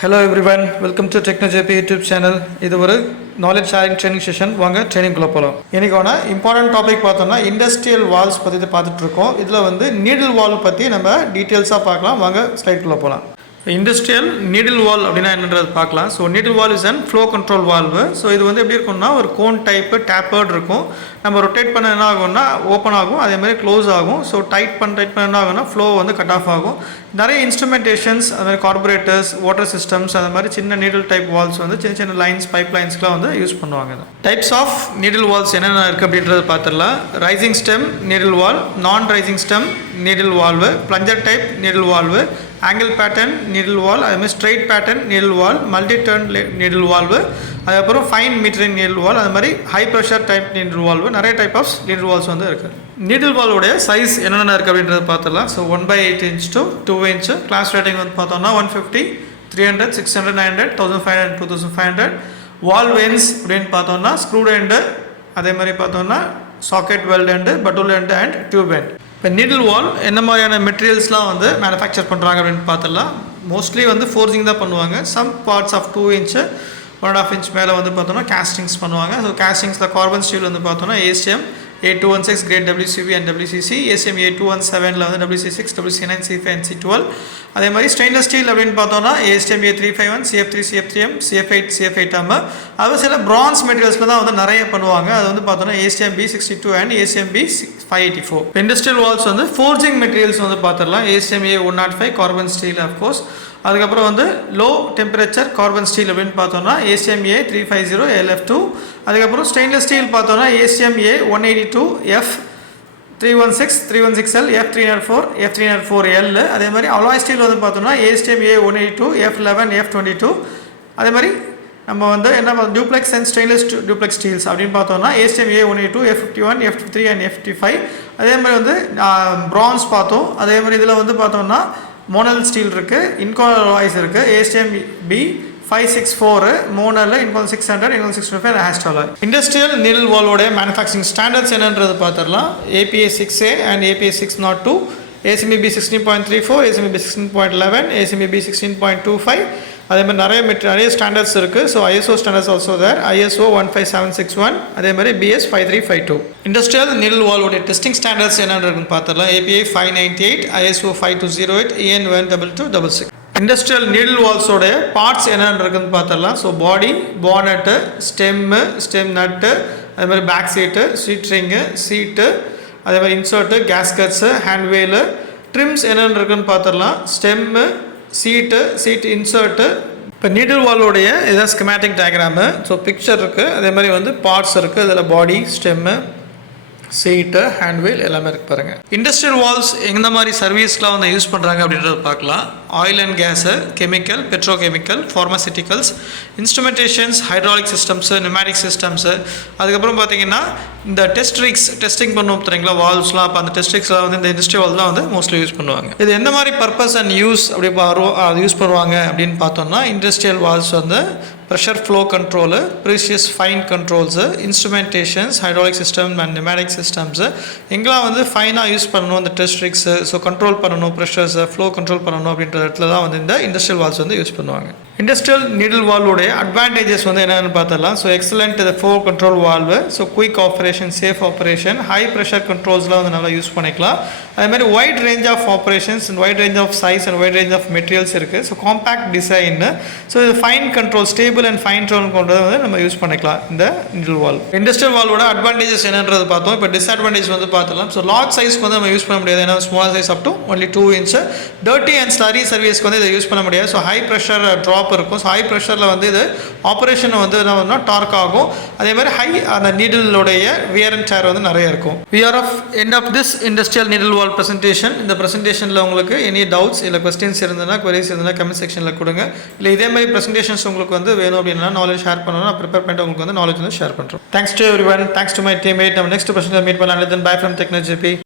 Hello everyone, welcome to TechKnowJP YouTube channel. This is a knowledge sharing training session. வாங்க training குள்ள போலாம். இன்னைக்கான important topic பார்த்தோம்னா industrial valves பத்தி பார்த்துட்டு இருக்கோம். இதுல வந்து needle valve பத்தி நம்ம டீடைல்ஸா பார்க்கலாம். வாங்க ஸ்லைட் குள்ள போலாம். Industrial needle valve அப்படினா என்னன்றது பார்க்கலாம். So needle valve is an flow control valve. So இது வந்து எப்படி இருக்கும்னா ஒரு cone type tapered இருக்கும். நம்ம ரொட்டேட் பண்ண என்ன ஆகும்னா ஓப்பன் ஆகும், அதே மாதிரி க்ளோஸ் ஆகும். ஸோ டைட் பண்ண என்ன ஆகும்னா ஃப்ளோ வந்து கட் ஆஃப் ஆகும். நிறைய இன்ஸ்ட்ருமெண்டேஷன்ஸ், அது மாதிரி கார்பரேட்டர்ஸ், வாட்டர் சிஸ்டம்ஸ், அந்த மாதிரி சின்ன நீடில் டைப் வால்ஸ் வந்து சின்ன சின்ன லைன்ஸ், பைப் லைன்ஸ்க்குலாம் வந்து யூஸ் பண்ணுவாங்க. டைப்ஸ் ஆஃப் நீடில் வால்ஸ் என்னென்ன இருக்குது அப்படின்றது பார்த்துடலாம். Rising stem needle valve, non rising stem needle valve, plunger type needle valve, angle pattern needle valve, அதேமாதிரி straight pattern needle valve, multi turn needle valve, அதுக்கப்புறம் fine metering needle valve, அது மாதிரி high pressure type needle valve, நிறைய type of needle valves வந்து இருக்குது. Needle வால்வுடைய size என்னென்ன இருக்குது அப்படின்றது பார்த்துடலாம். So 1/8 inch to 2 inch. Class rating வந்து பார்த்தோம்னா 150, 300, 600, 900, 1500, 2500. வால் வென்ஸ் அப்படின்னு பார்த்தோம்னா ஸ்க்ரூட் எண்டு, அதே மாதிரி பார்த்தோம்னா socket weld end, butt weld end and tube end. இப்போ நீடில் வால் என்ன மாதிரியான மெட்டீரியல்ஸ்லாம் வந்து மேனுஃபேக்சர் பண்ணுறாங்க அப்படின்னு பார்த்துடலாம். மோஸ்ட்லி வந்து ஃபோர்ஜிங் தான் பண்ணுவாங்க. Some parts of 2 inch 1.5 inch மேலே வந்து பார்த்தோம்னா கேஸ்டிங்ஸ் பண்ணுவாங்க. ஸோ கேஸ்டிங்ஸில் கார்பன் ஸ்டீல் வந்து பார்த்தோம்னா ACM A216 grade WCV and WCC, ACM A217 வந்து WC6, WC9, C5 and C12. அதே மாதிரி ஸ்டெயின்லெஸ் ஸ்டீல் அப்படின்னு பார்த்தோம்னா ASTM A351, CF3, CF3M, CF8, CF8M. அது சில பிரான்ஸ் மெட்டீரியல்ஸில் தான் வந்து நிறைய பண்ணுவாங்க. அது வந்து பார்த்தோம்னா ASTM B62 and ASTM B584. Industrial valves வந்து ஃபோர்ஜிங் மெட்டீரியல்ஸ் வந்து பார்த்துடலாம். ASTM A105 carbon steel of course. அதுக்கப்புறம் வந்து லோ டெம்பரேச்சர் கார்பன் ஸ்டீல் அப்படின்னு பார்த்தோம்னா ASTM A350 LF2. அதுக்கப்புறம் ஸ்டெயின்லெஸ் ஸ்டீல் பார்த்தோம்னா ASTM A182 F316, 316L, F304, F304L. அதே மாதிரி அலாய் ஸ்டீல் வந்து பார்த்தோம்னா ASTM A182 F11, F22. அதே மாதிரி நம்ம வந்து என்ன duplex and stainless duplex Steeles அப்படின்னு பார்த்தோம்னா ASTM A182 F51, F53 and F55. அதே மாதிரி வந்து பிரான்ஸ் பார்த்தோம். அதே மாதிரி இதில் வந்து பார்த்தோம்னா மோனல் ஸ்டீல் இருக்குது, இன்கால் அலாய்ஸ் இருக்குது. ASTM B564 monel, inconel 600, inconel 625 hastelloy. Industrial needle வால்வோடைய மேனுஃபேக்சரிங் ஸ்டாண்டர்ட்ஸ் என்னன்றது பார்த்துடலாம். APA 6A and APA 602, ASME B 16.34, ASME B 16.11, ASME B 16.25. அதே மாதிரி நிறைய ஸ்டாண்டர்ட்ஸ் இருக்குது. So ISO standards also there. ISO 15761, அதே மாதிரி BS 5352. இண்டஸ்ட்ரியல் நீடில் வால்வோடைய டெஸ்டிங் ஸ்டாண்டர்ட்ஸ் என்னன்னு பார்த்துடலாம். APA 598, ISO 5208, EN 12266. Industrial needle வால்ஸோடைய பார்ட்ஸ் என்னென்னு இருக்குன்னு பார்த்துடலாம். ஸோ பாடி, பானட்டு, ஸ்டெம் நட்டு, அதே மாதிரி பேக் சீட் ரிங்கு, சீட்டு, அதே மாதிரி இன்சர்ட்டு, கேஸ்கட்ஸு, ஹேண்ட்வேலு, ட்ரிம்ஸ் என்னென்னு இருக்குன்னு பார்த்துடலாம். Stem, seat insert. இப்போ நீடில் வால்வோடைய இதான் ஸ்கெமேட்டிக் டயக்ராமு. ஸோ பிக்சர் இருக்குது, அதே மாதிரி வந்து பார்ட்ஸ் இருக்குது. இதில் பாடி, ஸ்டெம்மு, சீட்டு, ஹேண்ட்வேல் எல்லாமே இருக்குது பாருங்கள். இண்டஸ்ட்ரியல் வால்ஸ் எந்த மாதிரி சர்வீஸ்லாம் வந்து யூஸ் பண்ணுறாங்க அப்படின்றத பார்க்கலாம். Oil and gas, chemical, petrochemical, pharmaceuticals, instrumentations, hydraulic systems, pneumatic systems. அதுக்கப்புறம் பார்த்தீங்கன்னா இந்த டெஸ்டிங் பண்ணுவோம் தெரியுங்களா வால்வ்ஸ்லாம். அப்போ அந்த டெஸ்ட்ரிக்ஸ்லாம் வந்து இந்த இண்டஸ்ட்ரி வால் தான் வந்து மோஸ்ட்லி யூஸ் பண்ணுவாங்க. இது எந்த மாதிரி பர்பஸ் அண்ட் யூஸ் அப்படி யூஸ் பண்ணுவாங்க அப்படின்னு பார்த்தோம்னா, இண்டஸ்ட்ரியல் வால்வ்ஸ் வந்து pressure flow control, precious fine controls, instrumentations, hydraulic system and pneumatic systems எங்கெல்லாம் வந்து ஃபைனாக யூஸ் பண்ணணும் இந்த டெஸ்ட்ரிக்ஸு. ஸோ கண்ட்ரோல் பண்ணணும், ப்ரெஷர்ஸை ஃப்ளோ கண்ட்ரோல் பண்ணணும் அப்படின்ற இடத்துல தான் வந்து இந்த இண்டஸ்ட்ரியல் வால்வ்ஸ் வந்து யூஸ் பண்ணுவாங்க. இண்டஸ்ட்ரியல் நீடில் வால்வுடைய அட்வான்டேஜஸ் வந்து என்னென்னு பார்த்தலாம். ஸோ எக்ஸலண்ட் இது flow control valve, so quick operation, safe operation, high pressure கண்ட்ரோல்ஸ்லாம் வந்து நல்லா யூஸ் பண்ணிக்கலாம். அதேமாதிரி wide range of operations and wide range of size and wide range of materials இருக்குது. ஸோ காம்பேக்ட் டிசைன்னு, ஸோ இது fine control, stable and fine control கொண்டதை வந்து நம்ம யூஸ் பண்ணிக்கலாம் இந்த நீடில் வால்வ். இண்டஸ்ட்ரியல் வால்வோட அட்வான்டேஜஸ் என்னன்றது பார்த்தோம். இப்போ டிஸ்அட்வான்டேஜ் வந்து பார்த்துலாம். ஸோ லார்ஜ் சைஸ்க்கு வந்து நம்ம யூஸ் பண்ண முடியாது, ஏன்னா small size up to only 2 inch. Dirty and slurry சர்வீஸ்க்கு வந்து இதை யூஸ் பண்ண முடியாது. ஸோ ஹை ப்ரெஷர் ட்ராப் இருக்கும். ஸோ ஹை ப்ரெஷரில் வந்து இது ஆப்ரேஷன் வந்து என்ன டார்க் ஆகும். அதே மாதிரி ஹை அந்த நீடிலோடைய வியர் அண்ட் டயர் வந்து நிறைய இருக்கும். We are of end of this industrial needle valve presentation. இந்த ப்ரெசன்டேஷனில் உங்களுக்கு எனி டவுட்ஸ் இல்லை கொஸ்டின்ஸ் இருந்ததுன்னா, queries இருந்ததுன்னா கமெண்ட் செக்ஷனில் கொடுங்க. இல்லை இதே மாதிரி ப்ரெசன்டேஷன்ஸ் உங்களுக்கு வந்து வேணும் அப்படின்னா, நாலேஜ் ஷேர் பண்ணணும், நான் ப்ரிப்பேர் பண்ணிட்டு உங்களுக்கு வந்து நாலேஜ் வந்து ஷேர் பண்ணுறோம். Thanks to everyone, thanks to my teammate. நம்ம நெக்ஸ்ட் ப்ரெசன்டேஷன் மீட் பண்ணலாம். Bye from TechKnowJP.